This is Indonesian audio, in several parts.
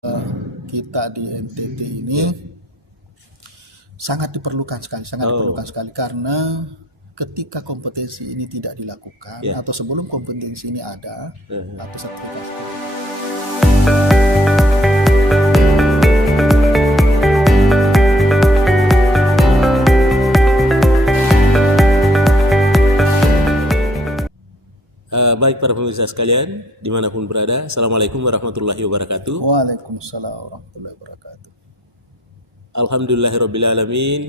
kita di NTT ini sangat diperlukan sekali karena ketika kompetensi ini tidak dilakukan atau sebelum kompetensi ini ada atau sertifikasi. Baik para pemirsa sekalian, dimanapun berada, Assalamualaikum warahmatullahi wabarakatuh. Waalaikumsalam warahmatullahi wabarakatuh. Alhamdulillahirrabbilalamin.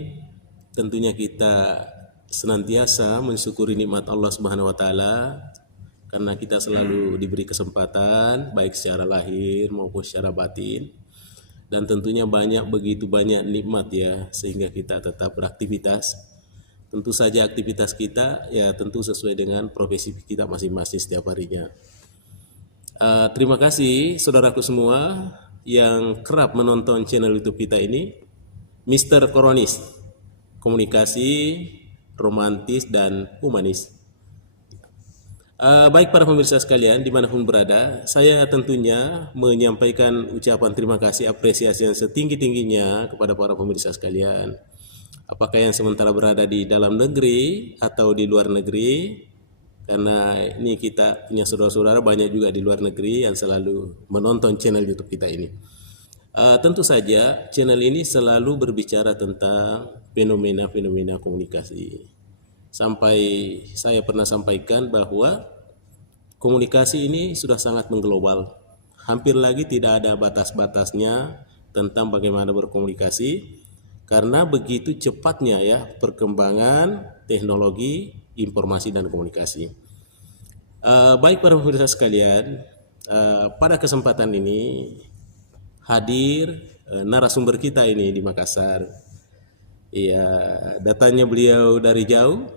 Tentunya kita senantiasa mensyukuri nikmat Allah Subhanahu wa Ta'ala, karena kita selalu diberi kesempatan baik secara lahir maupun secara batin, dan tentunya begitu banyak nikmat ya, sehingga kita tetap beraktivitas. Tentu saja aktivitas kita ya tentu sesuai dengan profesi kita masing-masing setiap harinya. Terima kasih saudaraku semua yang kerap menonton channel YouTube kita ini, Mr. Koronis, komunikasi romantis dan humanis. Baik para pemirsa sekalian dimanapun berada, saya tentunya menyampaikan ucapan terima kasih apresiasi yang setinggi-tingginya kepada para pemirsa sekalian. Apakah yang sementara berada di dalam negeri atau di luar negeri, karena ini kita punya saudara-saudara banyak juga di luar negeri yang selalu menonton channel YouTube kita ini. Tentu saja channel ini selalu berbicara tentang fenomena-fenomena komunikasi. Sampai saya pernah sampaikan bahwa komunikasi ini sudah sangat mengglobal. Hampir lagi tidak ada batas-batasnya tentang bagaimana berkomunikasi, karena begitu cepatnya ya perkembangan teknologi informasi dan komunikasi. Baik para pemirsa sekalian, pada kesempatan ini hadir narasumber kita ini di Makassar. Ya, datanya beliau dari jauh,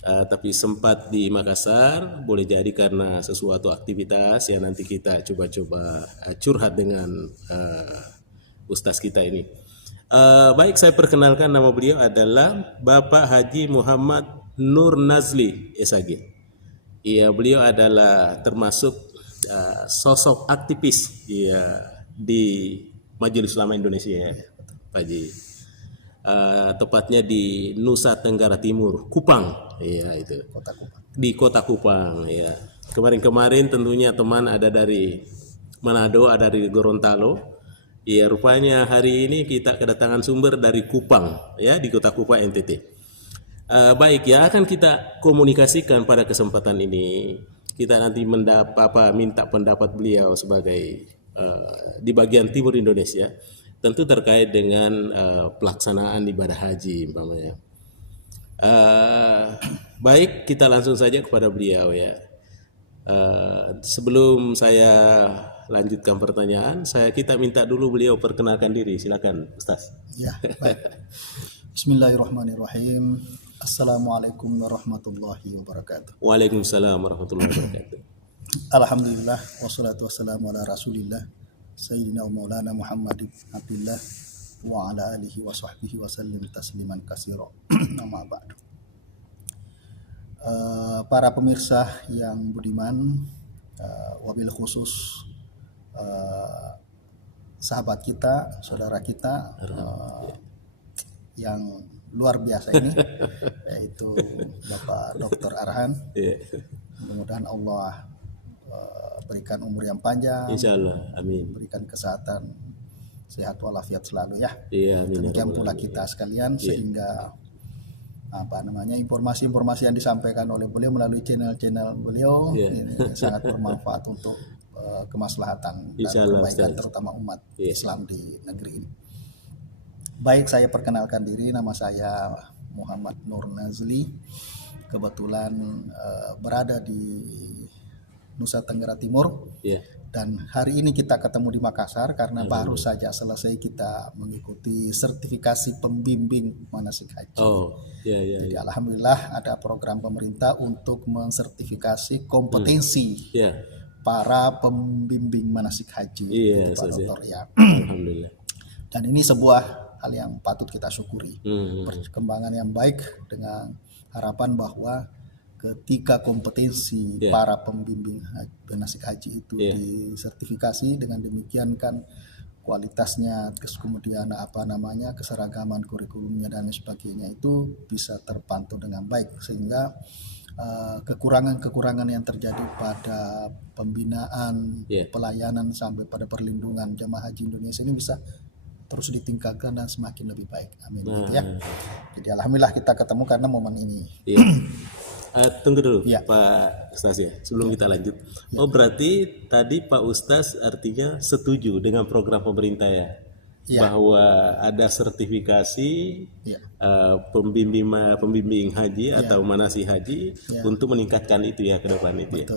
tapi sempat di Makassar, boleh jadi karena sesuatu aktivitas ya, nanti kita coba-coba curhat dengan ustaz kita ini. Baik, saya perkenalkan, nama beliau adalah Bapak Haji Muhammad Nur Nazli SAG. Iya, beliau adalah termasuk sosok aktivis ya di Majelis Ulama Indonesia ya, Pak Haji. Tepatnya di Nusa Tenggara Timur, Kupang, ya itu. Kota Kupang. Di Kota Kupang, ya. Kemarin tentunya teman ada dari Manado, ada dari Gorontalo. Ya, rupanya hari ini kita kedatangan sumber dari Kupang, ya, di Kota Kupang NTT. Baik ya, akan kita komunikasikan pada kesempatan ini. Kita nanti minta pendapat beliau sebagai di bagian timur Indonesia, tentu terkait dengan pelaksanaan ibadah haji umpamanya. Baik, kita langsung saja kepada beliau ya. Sebelum saya lanjutkan pertanyaan, kita minta dulu beliau perkenalkan diri. Silakan Ustaz. Ya, baik. Bismillahirrahmanirrahim. Assalamualaikum warahmatullahi wabarakatuh. Waalaikumsalam warahmatullahi wabarakatuh. Alhamdulillah wassalatu wassalamu ala Rasulillah Sayyidina wa Maulana Muhammad Abdillah wa ala alihi wa sahbihi wa sallim tasliman katsira. Amma ba'du. Para pemirsa yang budiman, wabil khusus sahabat kita, saudara kita yang luar biasa ini, yaitu Bapak Dr. Arhan. Mudah-mudahan Allah berikan umur yang panjang, Insyaallah, amin. Berikan kesehatan, sehat walafiat selalu ya. Iya, amin. Demikian pula kita sekalian, sehingga informasi-informasi yang disampaikan oleh beliau melalui channel-channel beliau ini sangat bermanfaat untuk kemaslahatan dan kebaikan terutama umat Islam di negeri ini. Baik, saya perkenalkan diri, nama saya Muhammad Nur Nazli. Kebetulan berada di Nusa Tenggara Timur. Dan hari ini kita ketemu di Makassar karena baru saja selesai kita mengikuti sertifikasi pembimbing manasik haji. Jadi alhamdulillah ada program pemerintah untuk mensertifikasi kompetensi para pembimbing manasik haji. Pak Dokter ya. Alhamdulillah. Dan ini sebuah hal yang patut kita syukuri. Perkembangan yang baik dengan harapan bahwa ketika kompetensi para pembimbing manasik haji itu disertifikasi, dengan demikian kan kualitasnya, terus kemudian keseragaman kurikulumnya dan sebagainya itu bisa terpantau dengan baik, sehingga kekurangan-kekurangan yang terjadi pada pembinaan, pelayanan sampai pada perlindungan jemaah haji Indonesia ini bisa terus ditingkatkan dan semakin lebih baik. Amin. Gitu ya. Jadi alhamdulillah kita ketemu karena momen ini. Tunggu dulu Pak Ustaz ya, sebelum kita lanjut. Oh berarti tadi Pak Ustaz artinya setuju dengan program pemerintah ya, bahwa ada sertifikasi pembimbing haji atau manasik haji untuk meningkatkan itu ya ke depan itu ya.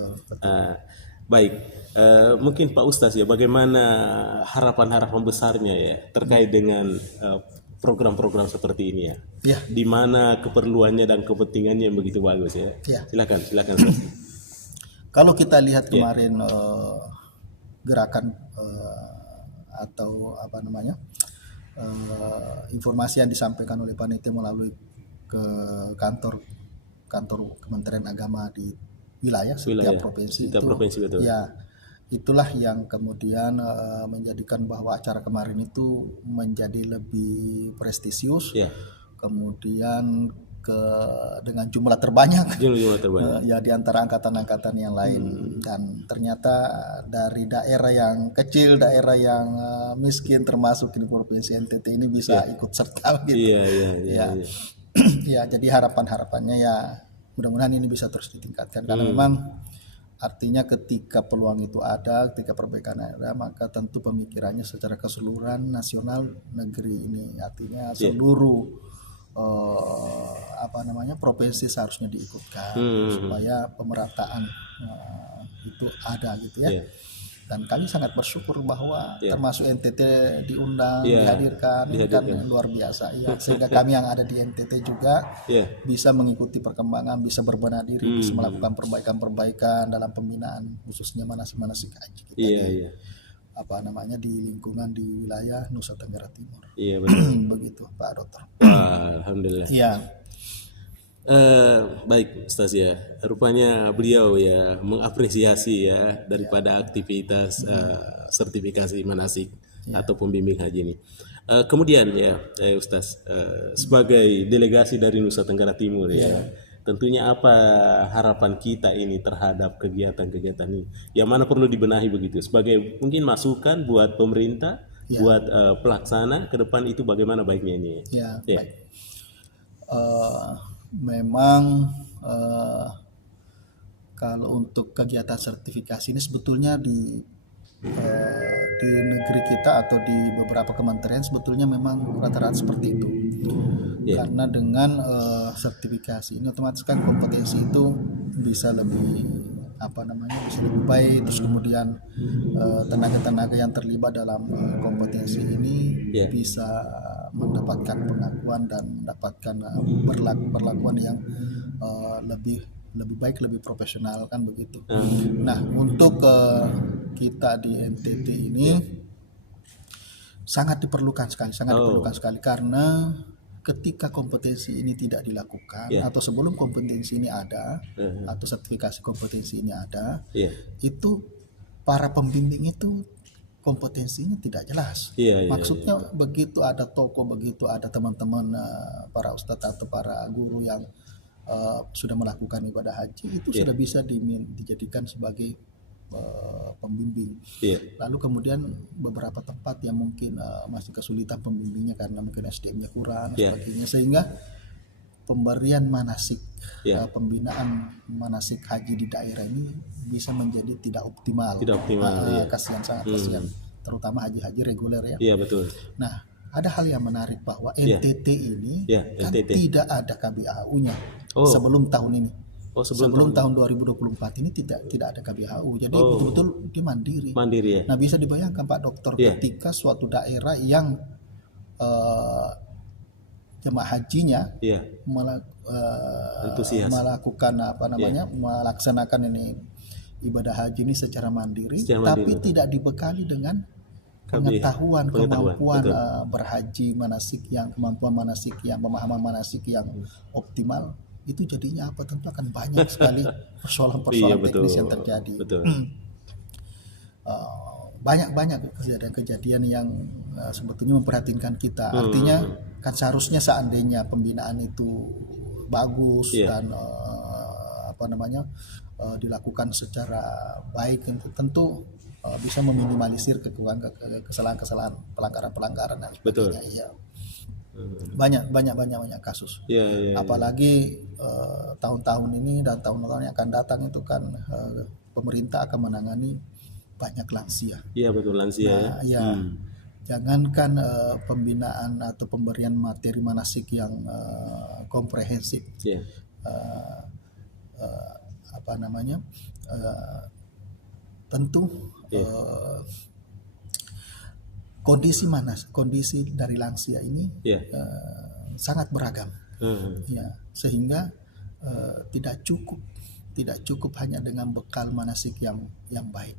Baik, mungkin Pak Ustaz ya, bagaimana harapan-harapan besarnya ya terkait dengan program-program seperti ini ya? Di mana keperluannya dan kepentingannya yang begitu bagus ya? Silakan Ustaz. Kalau kita lihat kemarin gerakan atau informasi yang disampaikan oleh panitia melalui ke kantor Kementerian Agama di wilayah setiap provinsi itu, betul. Ya itulah yang kemudian menjadikan bahwa acara kemarin itu menjadi lebih prestisius, kemudian dengan jumlah terbanyak, ya di antara angkatan-angkatan yang lain, dan ternyata dari daerah yang kecil, daerah yang miskin termasuk di provinsi NTT ini bisa ikut serta gitu. Ya jadi harapannya ya mudah-mudahan ini bisa terus ditingkatkan, karena memang artinya ketika peluang itu ada, ketika perbaikan ada, maka tentu pemikirannya secara keseluruhan nasional negeri ini, artinya seluruh provinsi seharusnya diikutkan supaya pemerataan itu ada gitu ya. Dan kami sangat bersyukur bahwa termasuk NTT diundang, dihadirkan, kan luar biasa ya. Sehingga kami yang ada di NTT juga bisa mengikuti perkembangan, bisa berbenah diri, bisa melakukan perbaikan-perbaikan dalam pembinaan khususnya manasik haji kita di lingkungan di wilayah Nusa Tenggara Timur. Begitu Pak Dokter. Alhamdulillah. Baik Ustaz ya, rupanya beliau ya mengapresiasi ya daripada aktivitas sertifikasi manasik atau pembimbing haji ini. Kemudian ya Ustaz, sebagai delegasi dari Nusa Tenggara Timur ya, tentunya apa harapan kita ini terhadap kegiatan-kegiatan ini yang mana perlu dibenahi begitu, sebagai mungkin masukan buat pemerintah, buat pelaksana ke depan itu bagaimana baiknya ini ya. Baik. Memang kalau untuk kegiatan sertifikasi ini sebetulnya di negeri kita atau di beberapa kementerian sebetulnya memang rata-rata seperti itu. Karena dengan sertifikasi ini otomatis kan kompetensi itu bisa lebih bisa lebih baik, terus kemudian tenaga-tenaga yang terlibat dalam kompetensi ini bisa mendapatkan pengakuan dan mendapatkan perlakuan yang lebih baik, lebih profesional kan begitu. Nah untuk kita di NTT ini sangat diperlukan sekali karena ketika kompetensi ini tidak dilakukan atau sebelum kompetensi ini ada atau sertifikasi kompetensi ini ada, itu para pembimbing itu kompetensinya tidak jelas. Maksudnya begitu ada tokoh, begitu ada teman-teman para ustadz atau para guru yang sudah melakukan ibadah haji itu sudah bisa dijadikan sebagai pembimbing. Lalu kemudian beberapa tempat yang mungkin masih kesulitan pembimbingnya karena mungkin SDM-nya kurang sebagainya, sehingga pemberian manasik pembinaan manasik haji di daerah ini bisa menjadi tidak optimal. Kasihan, sangat kasihan, terutama haji-haji reguler ya. Betul. Nah ada hal yang menarik bahwa NTT ini kan tidak ada KBHU-nya sebelum tahun ini. Sebelum tahun 2024 ini tidak ada KBHU, jadi betul-betul dia mandiri ya? Nah bisa dibayangkan Pak Dokter ketika suatu daerah yang jemaah hajinya melakukan melaksanakan ini ibadah haji ini secara mandiri. Tapi tidak dibekali dengan kemampuan berhaji manasik yang pemahaman manasik yang optimal. itu jadinya apa? Tentu akan banyak sekali persoalan-persoalan teknis yang terjadi. Banyak kejadian-kejadian yang sebetulnya memprihatinkan kita. Artinya kan seharusnya seandainya pembinaan itu bagus dan dilakukan secara baik, tentu bisa meminimalisir kesalahan-kesalahan, pelanggaran-pelanggaran dan sebagainya. Iya. Banyak kasus. Apalagi tahun-tahun ini dan tahun-tahun yang akan datang itu kan pemerintah akan menangani banyak lansia. Iya betul, lansia. Jangankan pembinaan atau pemberian materi manasik yang komprehensif. Tentu kondisi dari lansia ini sangat beragam. Sehingga tidak cukup hanya dengan bekal manasik yang baik.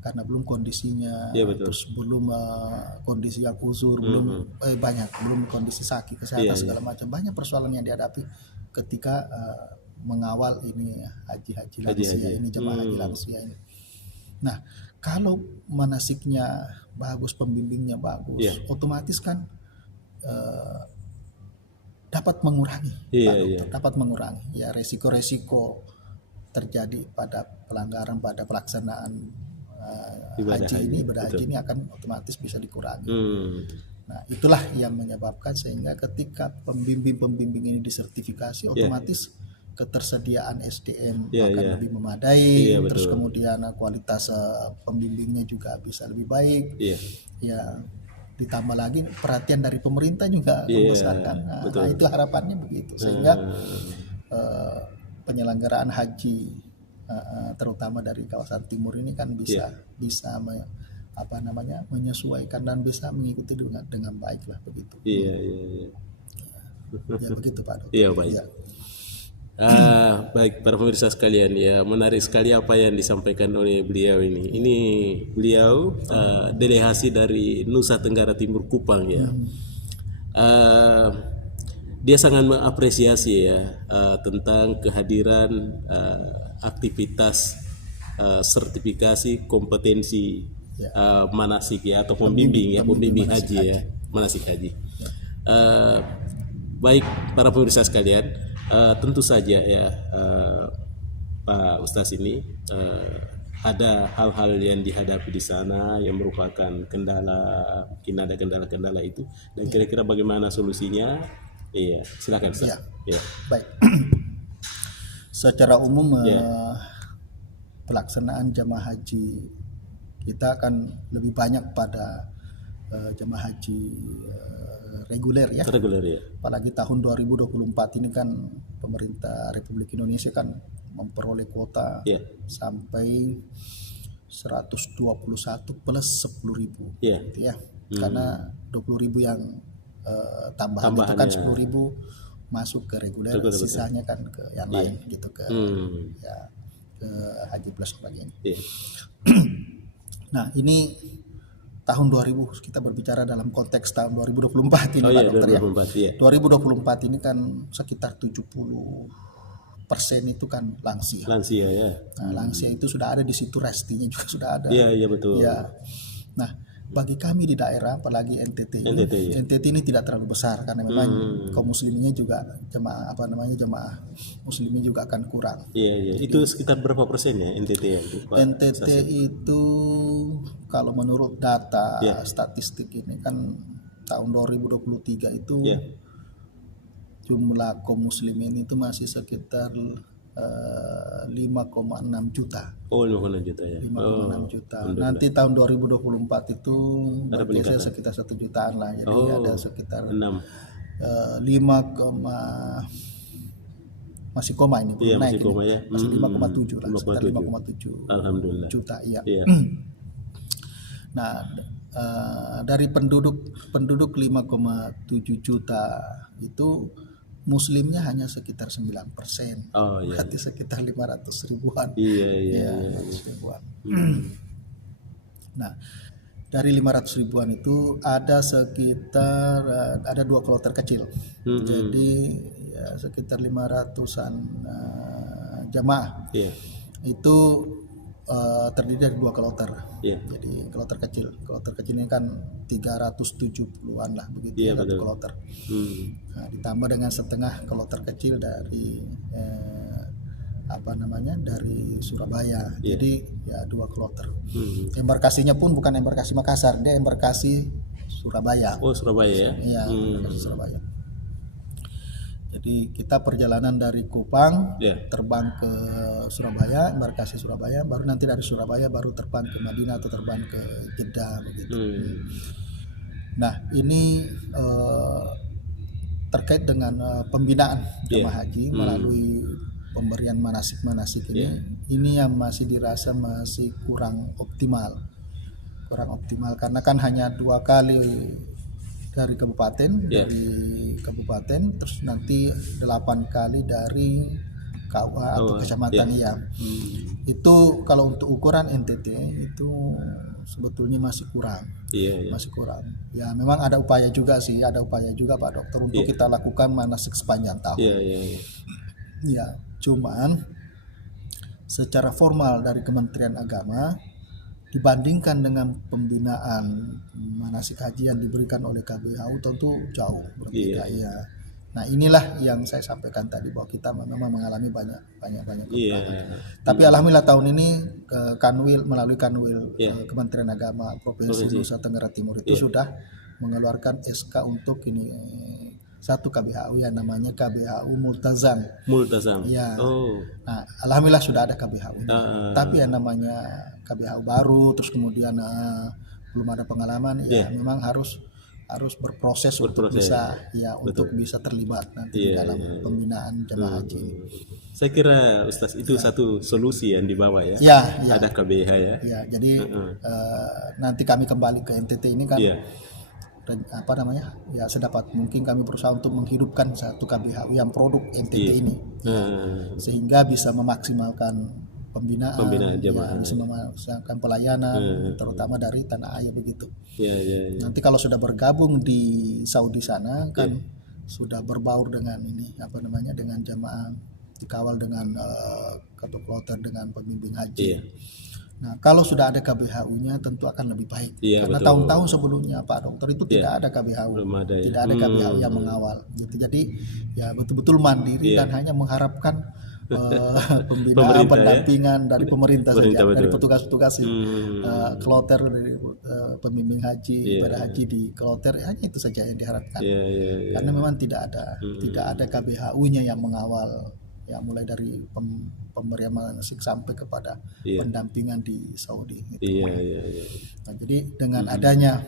Karena belum kondisinya, terus belum kondisi yang uzur, belum kondisi sakit, kesehatan segala macam, banyak persoalan yang dihadapi ketika mengawal ini haji lansia ini, jemaah haji lansia ini. Nah, kalau manasiknya bagus, pembimbingnya bagus, otomatis kan dapat mengurangi resiko-resiko terjadi pada pelanggaran pada pelaksanaan ibadah haji ini akan otomatis bisa dikurangi. Nah, itulah yang menyebabkan sehingga ketika pembimbing ini disertifikasi, otomatis ketersediaan SDM akan lebih memadai, terus kemudian kualitas pembimbingnya juga bisa lebih baik. Ditambah lagi perhatian dari pemerintah juga membesarkan. Nah, itu harapannya begitu, sehingga penyelenggaraan haji terutama dari kawasan timur ini kan bisa menyesuaikan dan bisa mengikuti dengan baik lah begitu. Ya begitu Pak Dr. Baik. Baik para pemirsa sekalian, menarik sekali apa yang disampaikan oleh beliau ini. Ini beliau delegasi dari Nusa Tenggara Timur, Kupang dia sangat mengapresiasi tentang kehadiran aktivitas sertifikasi kompetensi manasik atau pembimbing haji manasik haji. Baik para pemirsa sekalian, tentu saja Pak Ustaz ini ada hal-hal yang dihadapi di sana yang merupakan kendala, mungkin ada kendala-kendala itu, dan kira-kira bagaimana solusinya? Silakan Ustaz. Baik. Secara umum pelaksanaan jamaah haji kita akan lebih banyak pada jamaah haji reguler ya. Apalagi tahun 2024 ini kan pemerintah Republik Indonesia kan memperoleh kuota sampai 121 plus 10.000 gitu ya. Karena 20.000 yang tambahan itu kan 10.000 masuk ke reguler, sisanya kan ke yang lain gitu, ke haji plus sebagainya. Nah, ini tahun 2000 kita berbicara dalam konteks tahun 2024 ini Pak Dokter 2024 ini kan sekitar 70% itu kan lansia. Nah, lansia itu sudah ada di situ, restinya juga sudah ada. Betul. Nah, bagi kami di daerah, apalagi NTT ini tidak terlalu besar karena memang kaum muslimnya juga jemaah muslimnya juga akan kurang. Itu sekitar berapa persen ya NTT ya? NTT itu kalau menurut data statistik ini kan tahun 2023 itu jumlah kaum muslimin itu masih sekitar 5,6 juta. 5,6 juta ya. 5,6 juta. Nanti tahun 2024 itu bergeser sekitar 1 jutaan lah. Jadi ada sekitar 5, masih koma ini belum naik ini. Masih 5,7 lah, sekitar 5,7 Alhamdulillah. juta Nah, dari penduduk 5,7 juta itu muslimnya hanya sekitar 9%. Berarti sekitar 500 ribuan. 500 ribuan. Nah, dari 500 ribuan itu ada sekitar ada 2 kloter kecil. Jadi ya, sekitar 500-an jamaah. Itu terdiri dari 2 kloter. Jadi kloter kecil ini kan 370-an lah begitu ya, satu kloter. Nah, ditambah dengan setengah kloter kecil dari dari Surabaya. Jadi ya 2 kloter. Embarkasinya pun bukan embarkasi Makassar, dia embarkasi Surabaya. Oh, Surabaya ya? Iya, embarkasi Surabaya. Jadi kita perjalanan dari Kupang terbang ke Surabaya, embarkasi Surabaya, baru nanti dari Surabaya baru terbang ke Madinah atau terbang ke Jeddah begitu. Nah, ini terkait dengan pembinaan jemaah haji melalui pemberian manasik ini yang masih dirasa masih kurang optimal karena kan hanya 2 kali dari kabupaten terus nanti 8 kali dari KUA atau kecamatan itu kalau untuk ukuran NTT itu sebetulnya masih kurang. Masih kurang. Ya memang ada upaya juga Pak Dokter untuk kita lakukan manasik sepanjang tahun. Ya, cuman secara formal dari Kementerian Agama dibandingkan dengan pembinaan manasik haji yang diberikan oleh KBHU tentu jauh berbeda. Nah, inilah yang saya sampaikan tadi bahwa kita memang mengalami banyak kekurangan. Tapi alhamdulillah tahun ini melalui Kanwil Kementerian Agama Provinsi Nusa Tenggara Timur itu sudah mengeluarkan SK untuk ini satu KBHU yang namanya KBHU Multazam. Ya. Nah, alhamdulillah sudah ada KBHU. Tapi yang namanya KBHU baru, terus kemudian belum ada pengalaman, memang harus berproses untuk bisa terlibat nanti dalam pembinaan jemaah haji. Saya kira Ustaz itu satu solusi yang dibawa ya. Ada KBH ya. Ya, jadi nanti kami kembali ke NTT ini kan. Ya sedapat mungkin kami berusaha untuk menghidupkan satu KBHU yang produk NTT ini sehingga bisa memaksimalkan pembinaan jemaah, bisa memaksimalkan pelayanan terutama dari tanah air begitu. Nanti kalau sudah bergabung di Saudi sana kan sudah berbaur dengan dengan jemaah, dikawal dengan ketua kloter dengan pembimbing haji. Nah, kalau sudah ada KBHU-nya tentu akan lebih baik. Karena tahun-tahun sebelumnya Pak Dokter itu tidak ada KBHU, tidak ada KBHU yang mengawal. Gitu. Jadi ya betul-betul mandiri dan hanya mengharapkan pembinaan, pendampingan dari pemerintah saja, dari petugas-petugas kloter, dari pembimbing haji, ibadah haji di kloter, hanya itu saja yang diharapkan. Karena memang tidak ada KBHU-nya yang mengawal. Ya mulai dari pemberian manasik sampai kepada pendampingan di Saudi. Gitu. Nah, jadi dengan adanya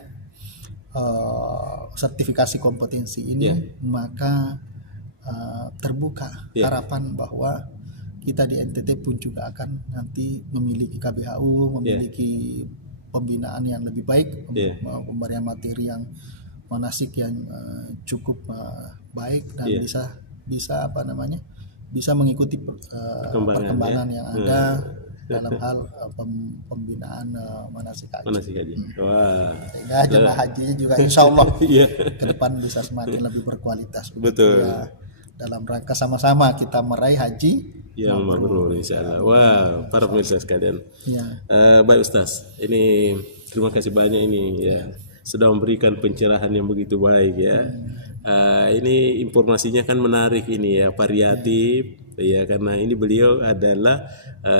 sertifikasi kompetensi ini maka terbuka harapan bahwa kita di NTT pun juga akan nanti memiliki KBHU, memiliki pembinaan yang lebih baik, pemberian materi yang manasik yang cukup baik dan bisa mengikuti perkembangan yang ada dalam hal pembinaan manasik haji. Sehingga jemaah hajinya juga insya Allah ke depan bisa semakin lebih berkualitas. Betul. Ya, dalam rangka sama-sama kita meraih haji yang mabrur insya Allah. Wah, para pemirsa sekalian. Baik Ustaz, ini terima kasih banyak ini ya sudah memberikan pencerahan yang begitu baik ya. Ini informasinya kan menarik ini ya, variatif ya, karena ini beliau adalah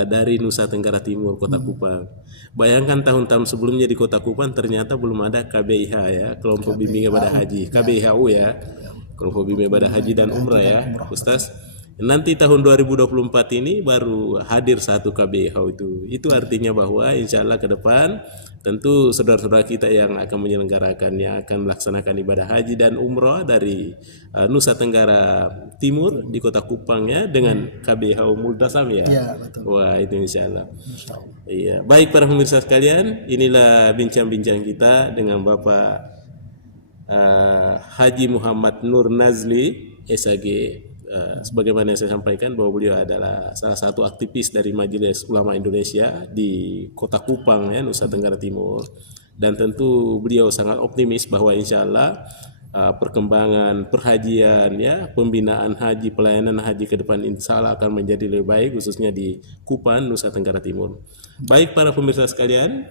dari Nusa Tenggara Timur, Kota Kupang. Bayangkan tahun-tahun sebelumnya di Kota Kupang ternyata belum ada KBIH ya, kelompok bimbing ibadah haji, KBIHU ya, kelompok bimbing ibadah haji dan umrah ya, Ustaz. Nanti tahun 2024 ini baru hadir satu KBIHU itu artinya bahwa insya Allah ke depan tentu saudara-saudara kita yang akan menyelenggarakannya akan melaksanakan ibadah haji dan umrah dari Nusa Tenggara Timur di Kota Kupang ya dengan KBIHU Multazam ya. Betul. Wah itu insya Allah. Iya, baik para pemirsa sekalian, inilah bincang-bincang kita dengan Bapak Haji Muhammad Nur Nazli SAG. Sebagaimana yang saya sampaikan bahwa beliau adalah salah satu aktivis dari Majelis Ulama Indonesia di Kota Kupang ya, Nusa Tenggara Timur. dan tentu beliau sangat optimis bahwa insya Allah perkembangan perhajian, ya, pembinaan haji, pelayanan haji ke depan insya Allah akan menjadi lebih baik, khususnya di Kupang, Nusa Tenggara Timur. Baik para pemirsa sekalian,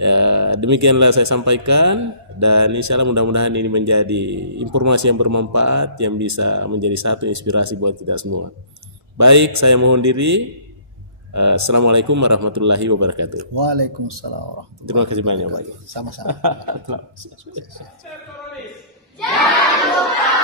ya, demikianlah saya sampaikan, dan insya Allah mudah-mudahan ini menjadi informasi yang bermanfaat yang bisa menjadi satu inspirasi buat kita semua. Baik, saya mohon diri. Assalamualaikum warahmatullahi wabarakatuh. Waalaikumsalam warahmatullahi Terima kasih banyak Pak. wabarakatuh. Sama-sama. Jangan lupa